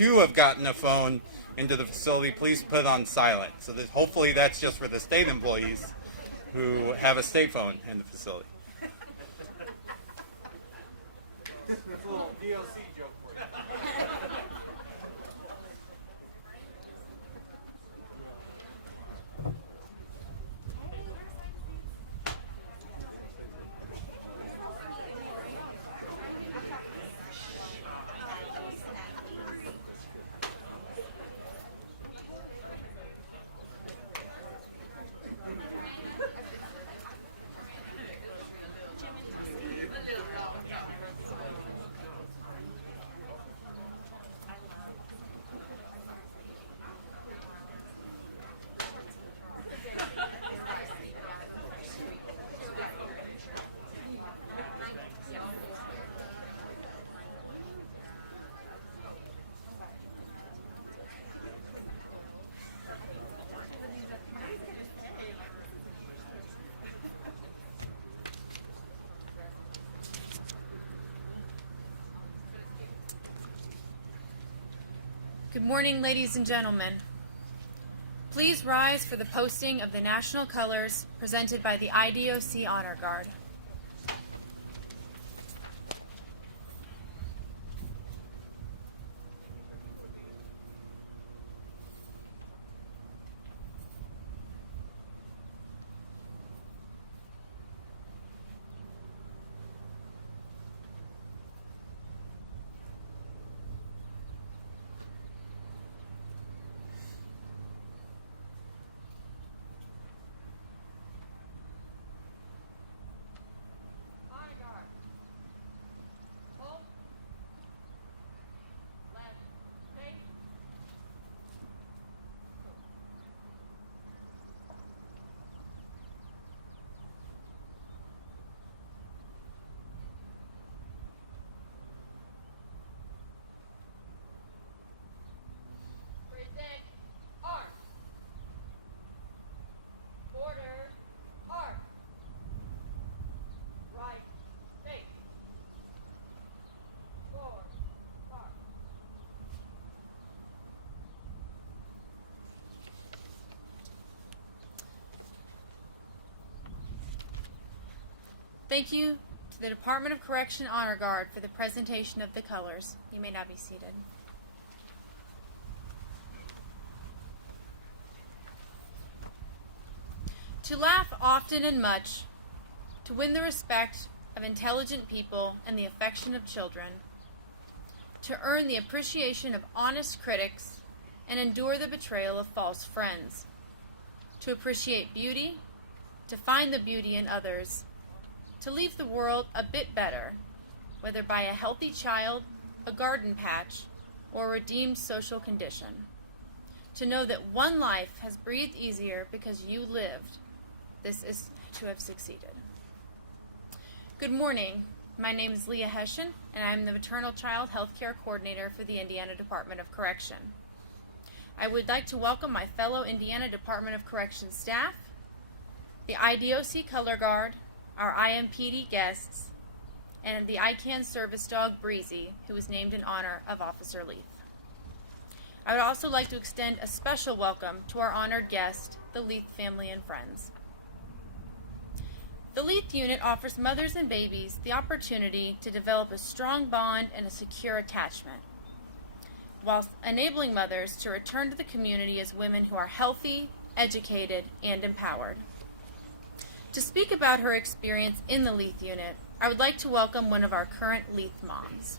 to have gotten a phone into the facility, please put it on silent. So that hopefully that's just for the state employees who have a state phone in the facility. That's a little DLC joke for you. Good morning, ladies and gentlemen. Please rise for the posting of the national colors presented by the IDOC Honor Guard. Thank you to the Department of Correction Honor Guard for the presentation of the colors. You may now be seated. To laugh often and much, to win the respect of intelligent people and the affection of children, to earn the appreciation of honest critics and endure the betrayal of false friends, to appreciate beauty, to find the beauty in others, to leave the world a bit better, whether by a healthy child, a garden patch, or a redeemed social condition. To know that one life has breathed easier because you lived, this is to have succeeded. Good morning. My name is Leah Hession, and I'm the Maternal Child Health Care Coordinator for the Indiana Department of Correction. I would like to welcome my fellow Indiana Department of Correction staff, the IDOC Color Guard, our IMPD guests, and the ICANN service dog Breezy, who was named in honor of Officer Leath. I would also like to extend a special welcome to our honored guest, the Leath family and friends. The Leath unit offers mothers and babies the opportunity to develop a strong bond and a secure attachment, while enabling mothers to return to the community as women who are healthy, educated, and empowered. To speak about her experience in the Leath unit, I would like to welcome one of our current Leath moms.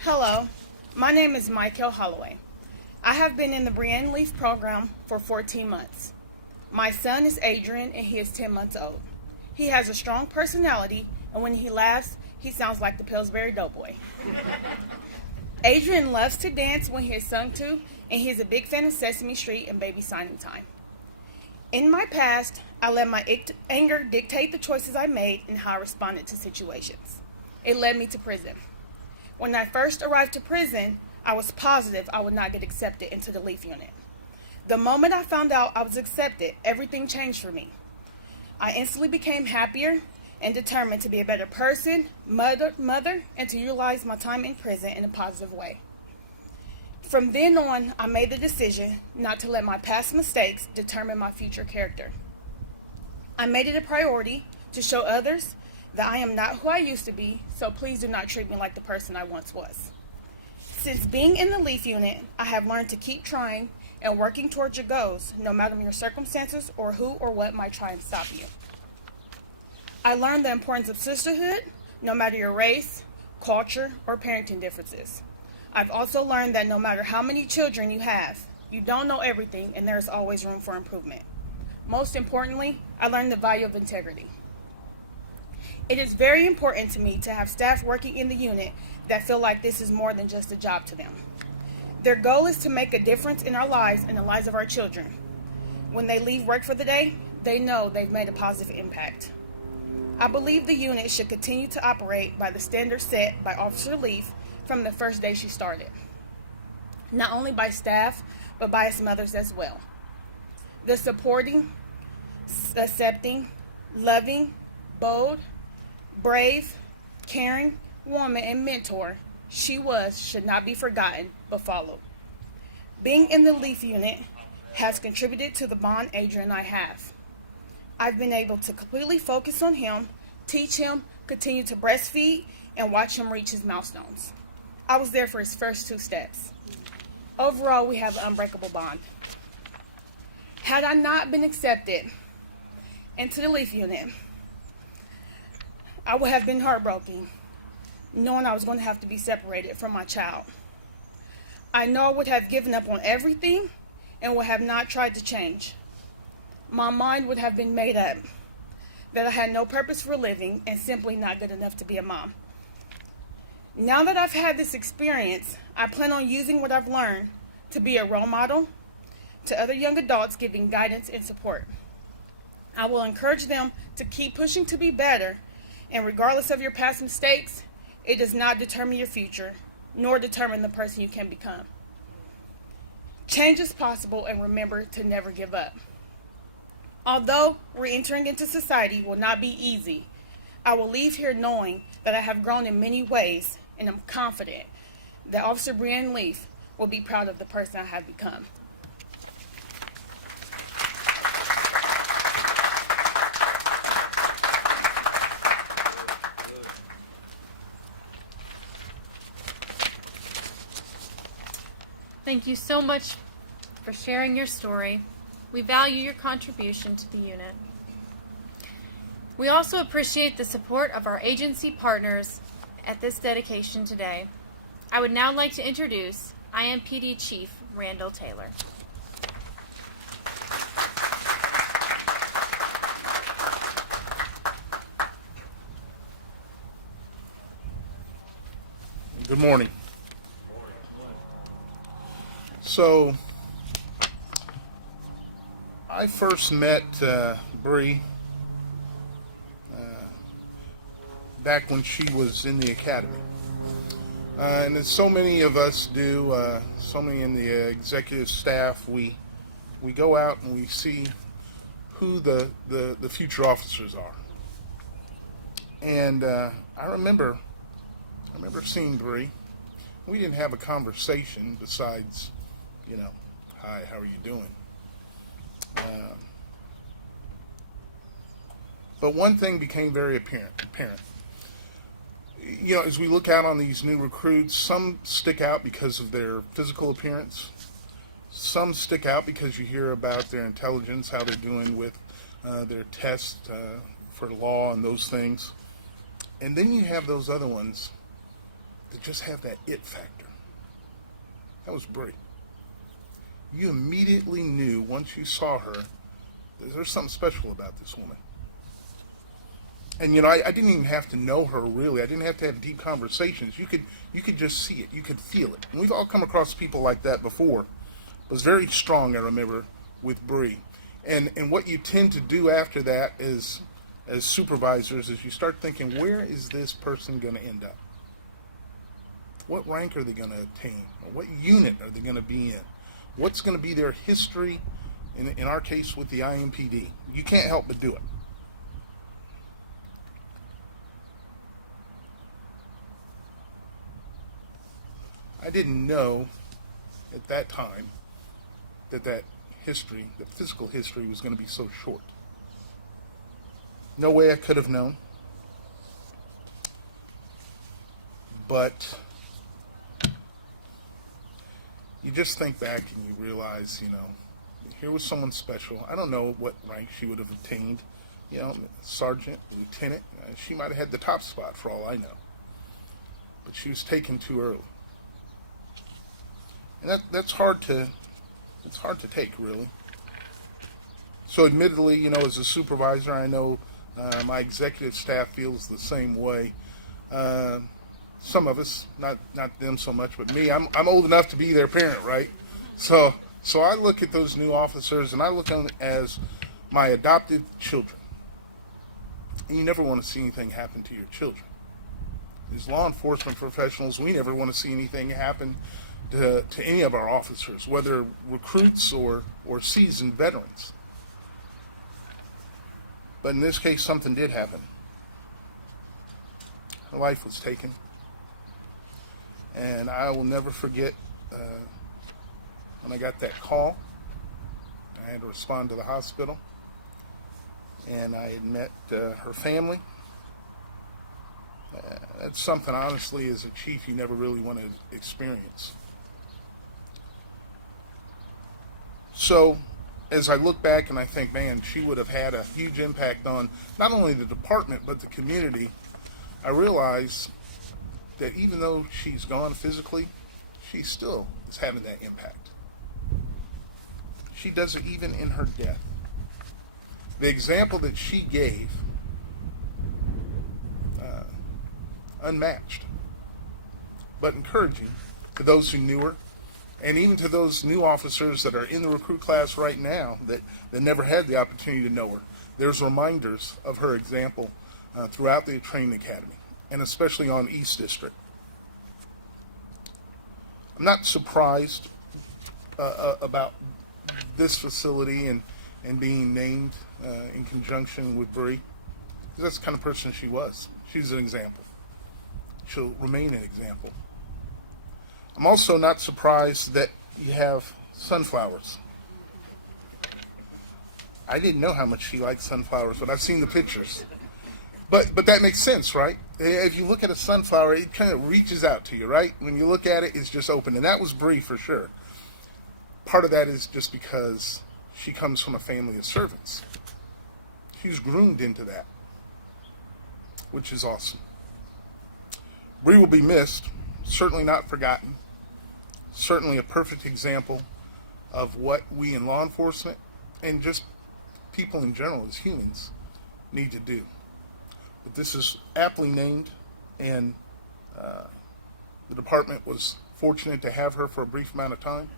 Hello, my name is Michael Holloway. I have been in the Breann Leath program for 14 months. My son is Adrian and he is 10 months old. He has a strong personality, and when he laughs, he sounds like the Pillsbury Doughboy. Adrian loves to dance when he is sung to, and he is a big fan of Sesame Street and Baby Signing Time. In my past, I let my anger dictate the choices I made and how I responded to situations. It led me to prison. When I first arrived to prison, I was positive I would not get accepted into the Leath unit. The moment I found out I was accepted, everything changed for me. I instantly became happier and determined to be a better person, mother, and to utilize my time in prison in a positive way. From then on, I made the decision not to let my past mistakes determine my future character. I made it a priority to show others that I am not who I used to be, so please do not treat me like the person I once was. Since being in the Leath Unit, I have learned to keep trying and working towards your goals, no matter your circumstances or who or what might try and stop you. I learned the importance of sisterhood, no matter your race, culture, or parenting differences. I've also learned that no matter how many children you have, you don't know everything and there's always room for improvement. Most importantly, I learned the value of integrity. It is very important to me to have staff working in the unit that feel like this is more than just a job to them. Their goal is to make a difference in our lives and the lives of our children. When they leave work for the day, they know they've made a positive impact. I believe the unit should continue to operate by the standards set by Officer Leath from the first day she started. Not only by staff, but by its mothers as well. The supporting, accepting, loving, bold, brave, caring woman and mentor she was should not be forgotten, but followed. Being in the Leath Unit has contributed to the bond Adrian and I have. I've been able to completely focus on him, teach him, continue to breastfeed, and watch him reach his milestones. I was there for his first 2 steps. Overall, we have an unbreakable bond. Had I not been accepted into the Leath Unit, I would have been heartbroken, knowing I was going to have to be separated from my child. I know I would have given up on everything and would have not tried to change. My mind would have been made up that I had no purpose for living and simply not good enough to be a mom. Now that I've had this experience, I plan on using what I've learned to be a role model to other young adults, giving guidance and support. I will encourage them to keep pushing to be better, and regardless of your past mistakes, it does not determine your future, nor determine the person you can become. Change is possible, and remember to never give up. Although re-entering into society will not be easy, I will leave here knowing that I have grown in many ways, and I'm confident that Officer Breann Leath will be proud of the person I have become. Thank you so much for sharing your story. We value your contribution to the unit. We also appreciate the support of our agency partners at this dedication today. I would now like to introduce IMPD Chief Randall Taylor. Good morning. So, I first met Bree back when she was in the academy. And as so many of us do, so many in the executive staff, we go out and we see who the future officers are. And I remember seeing Bree. We didn't have a conversation besides, hi, how are you doing? But one thing became very apparent. As we look out on these new recruits, some stick out because of their physical appearance. Some stick out because you hear about their intelligence, how they're doing with their tests for law and those things. And then you have those other ones that just have that it factor. That was Bree. You immediately knew once you saw her that there's something special about this woman. And I didn't even have to know her really. I didn't have to have deep conversations. You could just see it. You could feel it. And we've all come across people like that before. It was very strong, I remember, with Bree. And what you tend to do after that is, as supervisors, is you start thinking, where is this person going to end up? What rank are they going to attain? Or what unit are they going to be in? What's going to be their history, in our case with the IMPD? You can't help but do it. I didn't know at that time that history, the physical history, was going to be so short. No way I could have known. But you just think back and you realize, here was someone special. I don't know what rank she would have obtained, sergeant, lieutenant. She might have had the top spot for all I know. But she was taken too early. And that's hard to take, really. So admittedly, as a supervisor, I know my executive staff feels the same way. Some of us, not them so much, but me. I'm old enough to be their parent, right? So I look at those new officers and I look at them as my adopted children. And you never want to see anything happen to your children. As law enforcement professionals, we never want to see anything happen to any of our officers, whether recruits or seasoned veterans. But in this case, something did happen. Her life was taken. And I will never forget when I got that call. I had to respond to the hospital. And I had met her family. That's something, honestly, as a chief, you never really want to experience. So, as I look back and I think, man, she would have had a huge impact on not only the department, but the community, I realize that even though she's gone physically, she still is having that impact. She does it even in her death. The example that she gave, unmatched, but encouraging to those who knew her, and even to those new officers that are in the recruit class right now that never had the opportunity to know her. There's reminders of her example throughout the training academy, and especially on East District. I'm not surprised about this facility and being named in conjunction with Bree, because that's the kind of person she was. She's an example. She'll remain an example. I'm also not surprised that you have sunflowers. I didn't know how much she liked sunflowers, but I've seen the pictures. But that makes sense, right? If you look at a sunflower, it kind of reaches out to you, right? When you look at it, it's just open. And that was Bree for sure. Part of that is just because she comes from a family of servants. She was groomed into that, which is awesome. Bree will be missed, certainly not forgotten. Certainly a perfect example of what we in law enforcement and just people in general as humans need to do. But this is aptly named, and the department was fortunate to have her for a brief amount of time.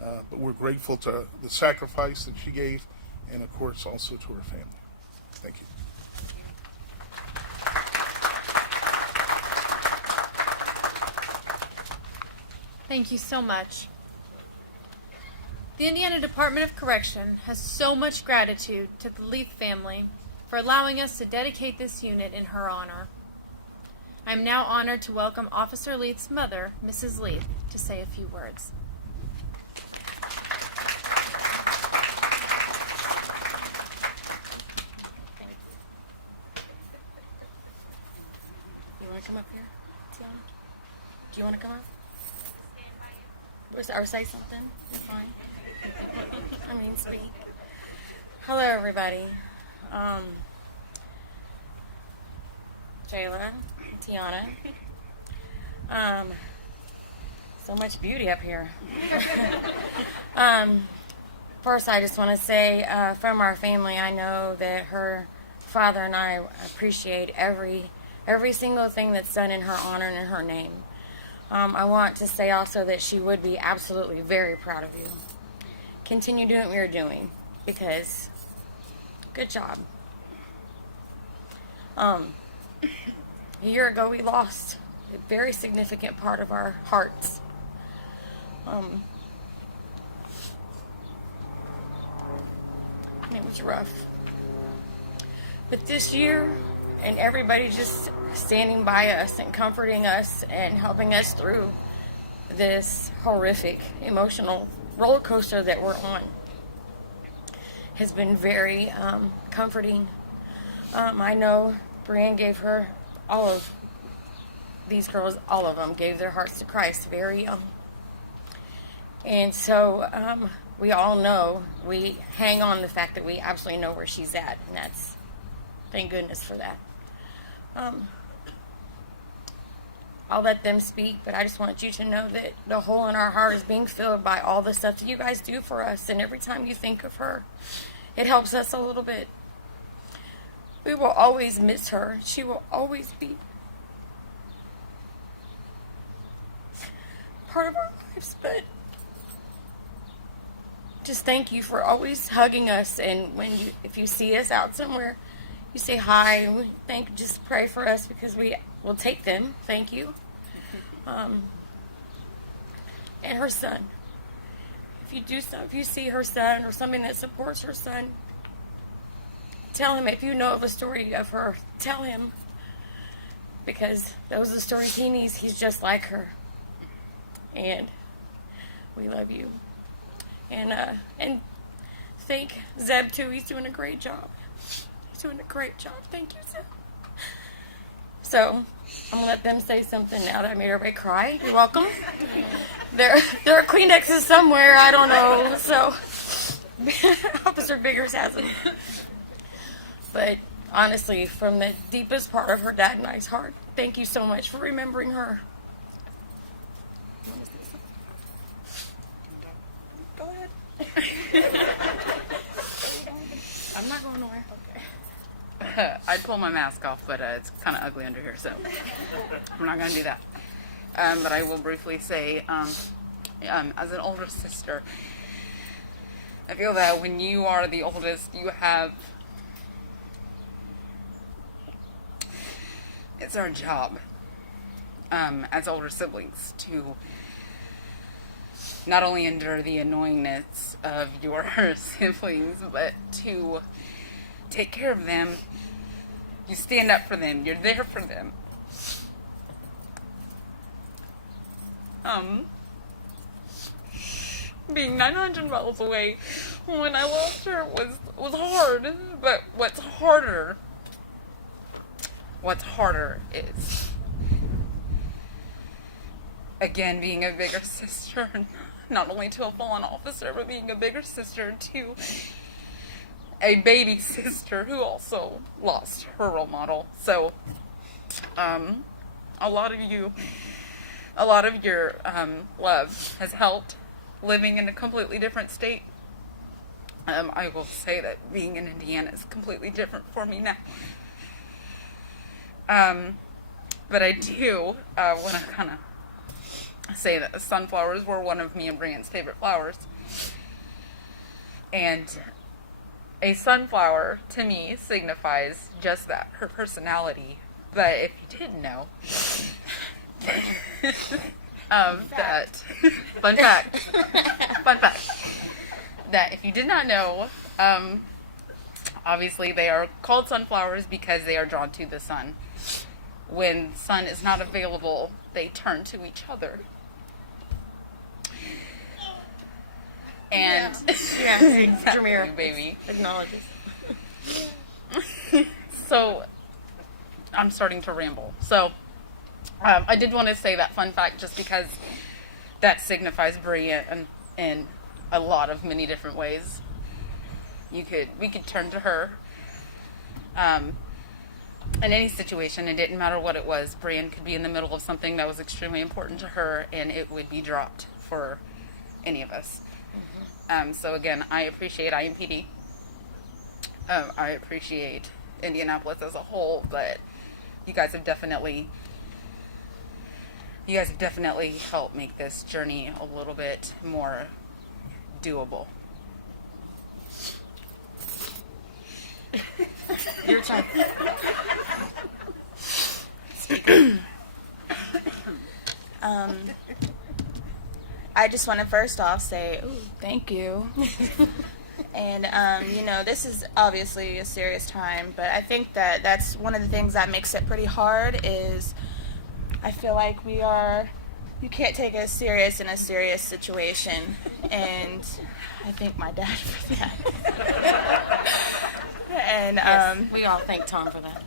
But we're grateful to the sacrifice that she gave, and of course also to her family. Thank you. Thank you so much. The Indiana Department of Correction has so much gratitude to the Leath family for allowing us to dedicate this unit in her honor. I am now honored to welcome Officer Leath's mother, Mrs. Leath, to say a few words. You want to come up here, Tiana? Do you want to come up? Or say something? You're fine. I mean, speak. Hello, everybody. Jayla, Tiana. So much beauty up here. First, I just want to say, from our family, I know that her father and I appreciate every single thing that's done in her honor and in her name. I want to say also that she would be absolutely very proud of you. Continue doing what you're doing, because good job. A year ago, we lost a very significant part of our hearts. was rough. But this year, and everybody just standing by us and comforting us and helping us through this horrific emotional roller coaster that we're on has been very comforting. I know Breann gave her, all of these girls, all of them, gave their hearts to Christ very young. And so we all know, we hang on the fact that we absolutely know where she's at, and that's, thank goodness for that. I'll let them speak, but I just want you to know that the hole in our heart is being filled by all the stuff that you guys do for us, and every time you think of her, it helps us a little bit. We will always miss her. She will always be part of our lives, but just thank you for always hugging us, and if you see us out somewhere, you say hi, and just pray for us, because we will take them. Thank you. And her son. If you see her son or something that supports her son, tell him. If you know of a story of her, tell him, because those are the stories he needs. He's just like her. And we love you. And thank Zeb too. He's doing a great job. Thank you, Zeb. So I'm gonna let them say something now that I made everybody cry. You're welcome. There are Kleenexes somewhere. I don't know. So Officer Biggers has them. But honestly, from the deepest part of her dad and I's heart, thank you so much for remembering her. Go ahead. I'm not going nowhere. Okay. I'd pull my mask off, but it's kind of ugly under here, so I'm not going to do that. But I will briefly say, as an older sister, I feel that when you are the oldest, you have... It's our job, as older siblings, to not only endure the annoyingness of your siblings, but to take care of them. You stand up for them. You're there for them. Being 900 miles away when I lost her was hard. But what's harder is, again, being a bigger sister, not only to a fallen officer, but being a bigger sister to a baby sister who also lost her role model. So, a lot of your love has helped living in a completely different state. I will say that being in Indiana is completely different for me now. But I do want to kind of say that the sunflowers were one of me and Breann's favorite flowers. And a sunflower, to me, signifies just that, her personality. But if you didn't know, fun fact, that if you did not know, obviously they are called sunflowers because they are drawn to the sun. When sun is not available, they turn to each other. And Yeah, exactly, Jameer baby. acknowledges. So, I'm starting to ramble. So, I did want to say that fun fact just because that signifies Breann in a lot of many different ways. We could turn to her in any situation. It didn't matter what it was. Breann could be in the middle of something that was extremely important to her, and it would be dropped for any of us. So again, I appreciate IMPD. I appreciate Indianapolis as a whole, but you guys have definitely helped make this journey a little bit more doable. Your turn. I just want to first off say, ooh, thank you. And, this is obviously a serious time, but I think that that's one of the things that makes it pretty hard is I feel like you can't take us serious in a serious situation. And I thank my dad for that. And, Yes, we all thank Tom for that.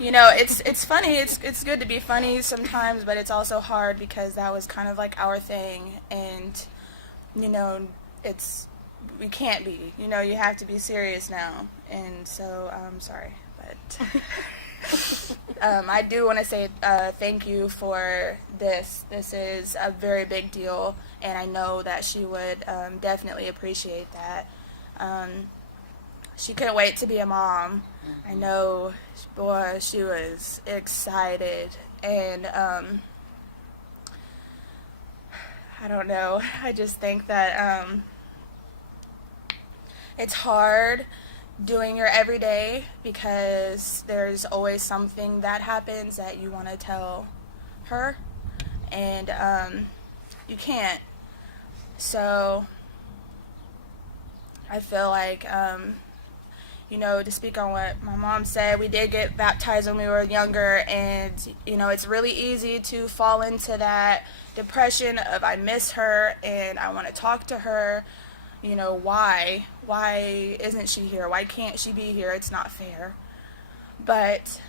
it's funny. It's good to be funny sometimes, but it's also hard because that was kind of like our thing. And, we can't be. You have to be serious now. And so I'm sorry, but I do want to say thank you for this. This is a very big deal, and I know that she would definitely appreciate that. She couldn't wait to be a mom. I know, boy, she was excited, and I don't know. I just think that it's hard doing your everyday because there's always something that happens that you want to tell her, and you can't. So I feel like, to speak on what my mom said, we did get baptized when we were younger, and, it's really easy to fall into that depression of I miss her and I want to talk to her. Why isn't she here? Why can't she be here? It's not fair. But,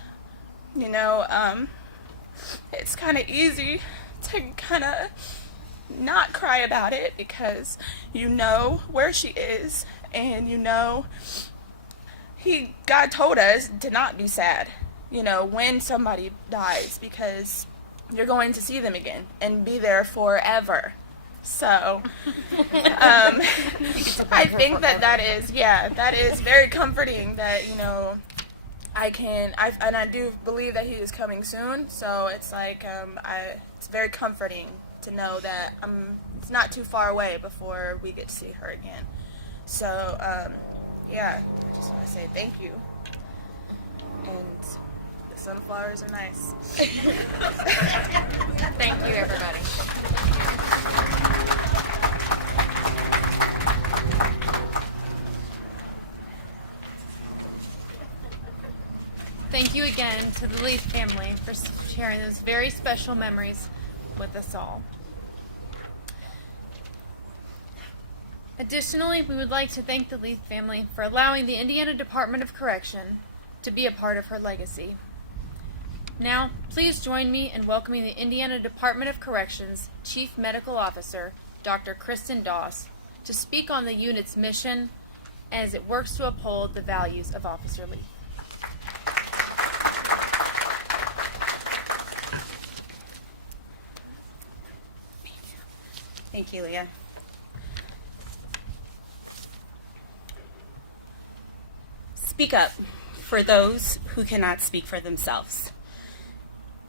it's kind of easy to kind of not cry about it because you know where she is, and God told us to not be sad, when somebody dies, because you're going to see them again and be there forever. So, I think that is very comforting that, I do believe that he is coming soon. So it's like, it's very comforting to know that it's not too far away before we get to see her again. So, I just want to say thank you. And the sunflowers are nice. Thank you, everybody. Thank you again to the Leath family for sharing those very special memories with us all. Additionally, we would like to thank the Leath family for allowing the Indiana Department of Correction to be a part of her legacy. Now, please join me in welcoming the Indiana Department of Corrections Chief Medical Officer, Dr. Kristen Doss, to speak on the unit's mission as it works to uphold the values of Officer Leath. Thank you, Leah. Speak up for those who cannot speak for themselves.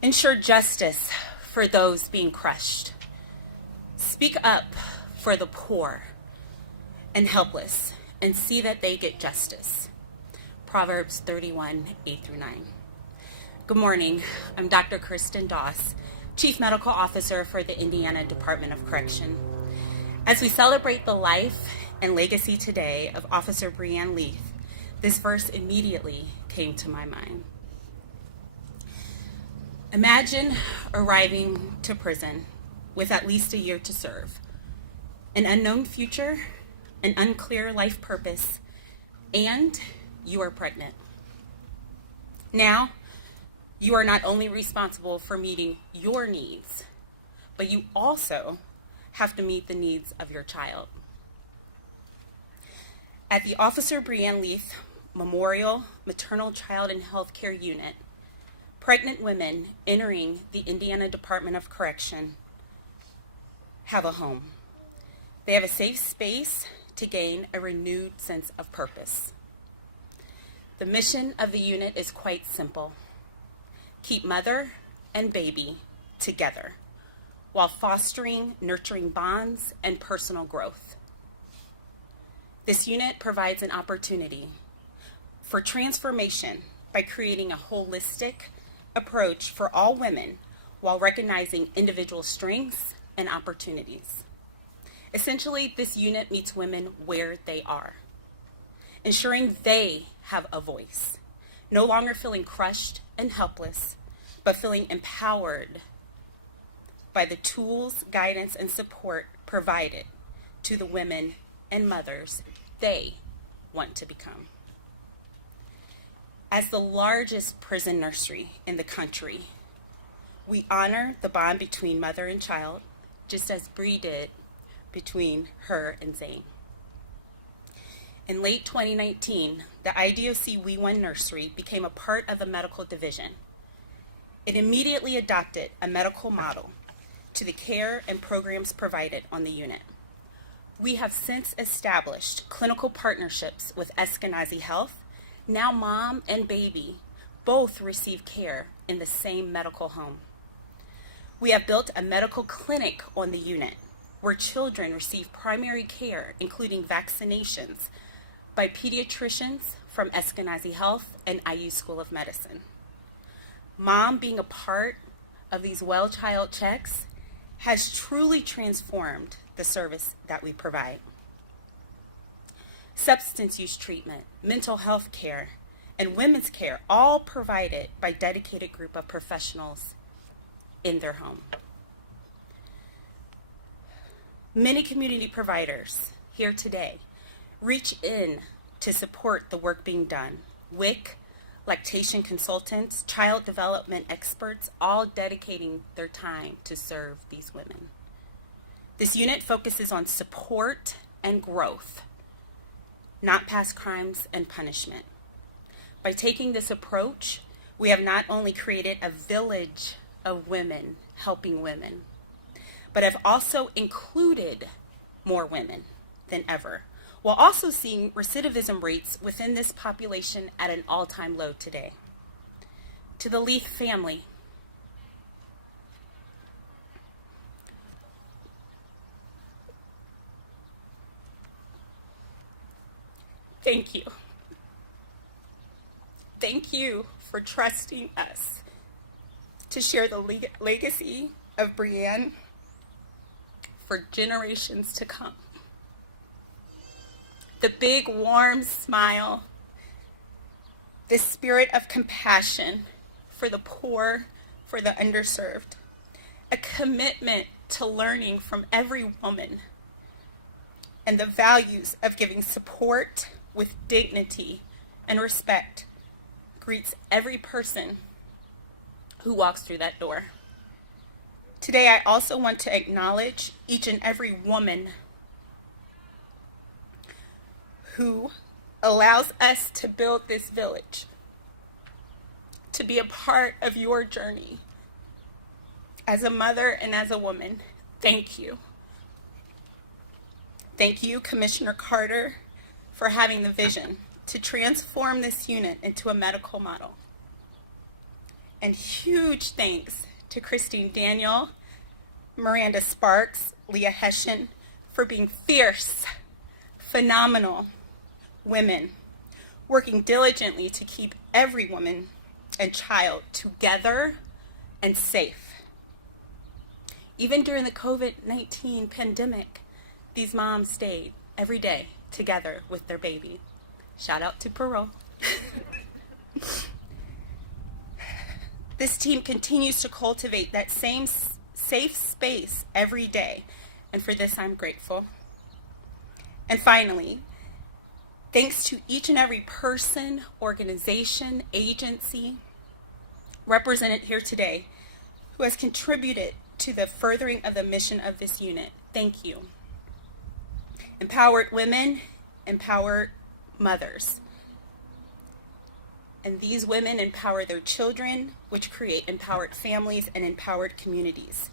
Ensure justice for those being crushed. Speak up for the poor and helpless and see that they get justice. Proverbs 31, 8-9. Good morning. I'm Dr. Kristen Doss, Chief Medical Officer for the Indiana Department of Correction. As we celebrate the life and legacy today of Officer Breann Leath, this verse immediately came to my mind. Imagine arriving to prison with at least a year to serve, an unknown future, an unclear life purpose, and you are pregnant. Now, you are not only responsible for meeting your needs, but you also have to meet the needs of your child. At the Officer Breann Leath Memorial Maternal Child and Health Unit, pregnant women entering the Indiana Department of Correction have a home. They have a safe space to gain a renewed sense of purpose. The mission of the unit is quite simple. Keep mother and baby together while fostering nurturing bonds and personal growth. This unit provides an opportunity for transformation by creating a holistic approach for all women while recognizing individual strengths and opportunities. Essentially, this unit meets women where they are. ensuring they have a voice, no longer feeling crushed and helpless, but feeling empowered by the tools, guidance, and support provided to the women and mothers they want to become. As the largest prison nursery in the country, we honor the bond between mother and child, just as Bree did between her and Zane. In late 2019, the IDOC We1 Nursery became a part of the medical division. It immediately adopted a medical model to the care and programs provided on the unit. We have since established clinical partnerships with Eskenazi Health. Now mom and baby both receive care in the same medical home. We have built a medical clinic on the unit where children receive primary care, including vaccinations, by pediatricians from Eskenazi Health and IU School of Medicine. Mom being a part of these well-child checks has truly transformed the service that we provide. Substance use treatment, mental health care, and women's care, all provided by a dedicated group of professionals in their home. Many community providers here today reach in to support the work being done. WIC, lactation consultants, child development experts, all dedicating their time to serve these women. This unit focuses on support and growth, not past crimes and punishment. By taking this approach, we have not only created a village of women helping women, but have also included more women than ever, while also seeing recidivism rates within this population at an all-time low today. To the Leath family, thank you. Thank you for trusting us to share the legacy of Breann for generations to come. The big warm smile, the spirit of compassion for the poor, for the underserved, a commitment to learning from every woman, and the values of giving support with dignity and respect greets every person who walks through that door. Today, I also want to acknowledge each and every woman who allows us to build this village, to be a part of your journey. As a mother and as a woman, thank you. Thank you, Commissioner Carter, for having the vision to transform this unit into a medical model. And huge thanks to Christine Daniel, Miranda Sparks, Leah Hessian, for being fierce, phenomenal women, working diligently to keep every woman and child together and safe. Even during the COVID-19 pandemic, these moms stayed every day together with their baby. Shout out to Parole. This team continues to cultivate that same safe space every day, and for this I'm grateful. And finally, thanks to each and every person, organization, agency represented here today who has contributed to the furthering of the mission of this unit. Thank you. Empowered women, empowered mothers. And these women empower their children, which create empowered families and empowered communities.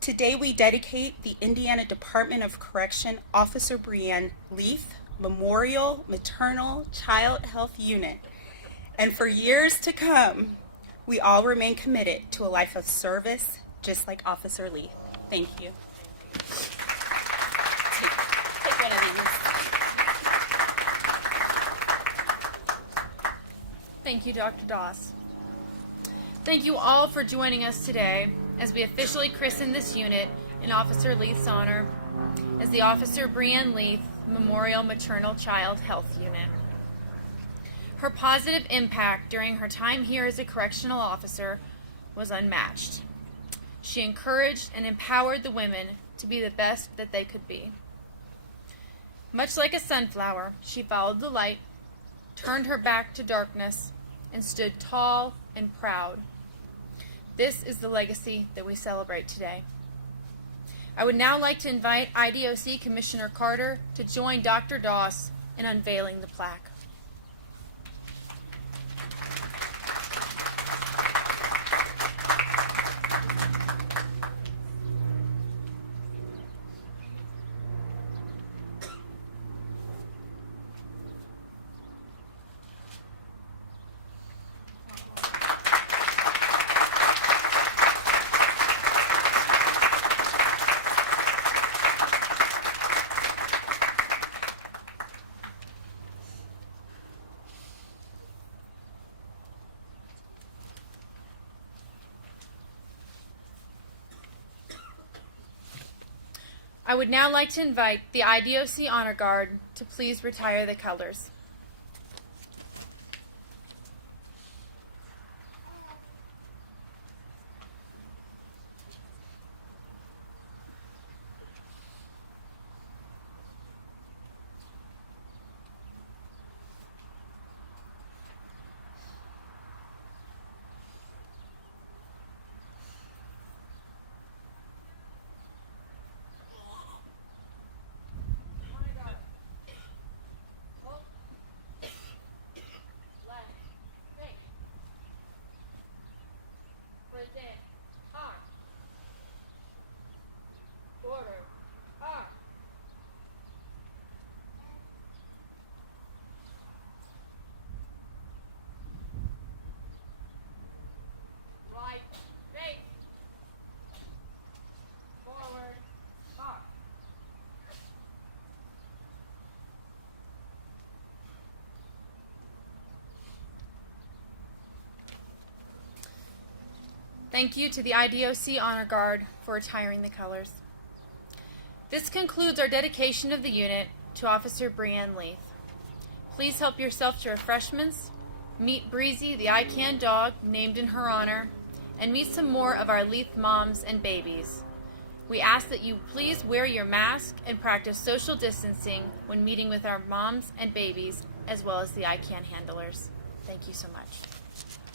Today we dedicate the Indiana Department of Correction Officer Breann Leath Memorial Maternal Child Health Unit. And for years to come, we all remain committed to a life of service, just like Officer Leath. Thank you. Take one of these. Thank you, Dr. Doss. Thank you all for joining us today as we officially christen this unit in Officer Leath's honor as the Officer Breann Leath Memorial Maternal Child Health Unit. Her positive impact during her time here as a correctional officer was unmatched. She encouraged and empowered the women to be the best that they could be. Much like a sunflower, she followed the light, turned her back to darkness, and stood tall and proud. This is the legacy that we celebrate today. I would now like to invite IDOC Commissioner Carter to join Dr. Doss in unveiling the plaque. I would now like to invite the IDOC Honor Guard to please retire the colors. Thank you to the IDOC Honor Guard for retiring the colors. This concludes our dedication of the unit to Officer Breann Leath. Please help yourself to refreshments, meet Breezy, the ICANN dog named in her honor, and meet some more of our Leath moms and babies. We ask that you please wear your mask and practice social distancing when meeting with our moms and babies, as well as the ICANN handlers. Thank you so much.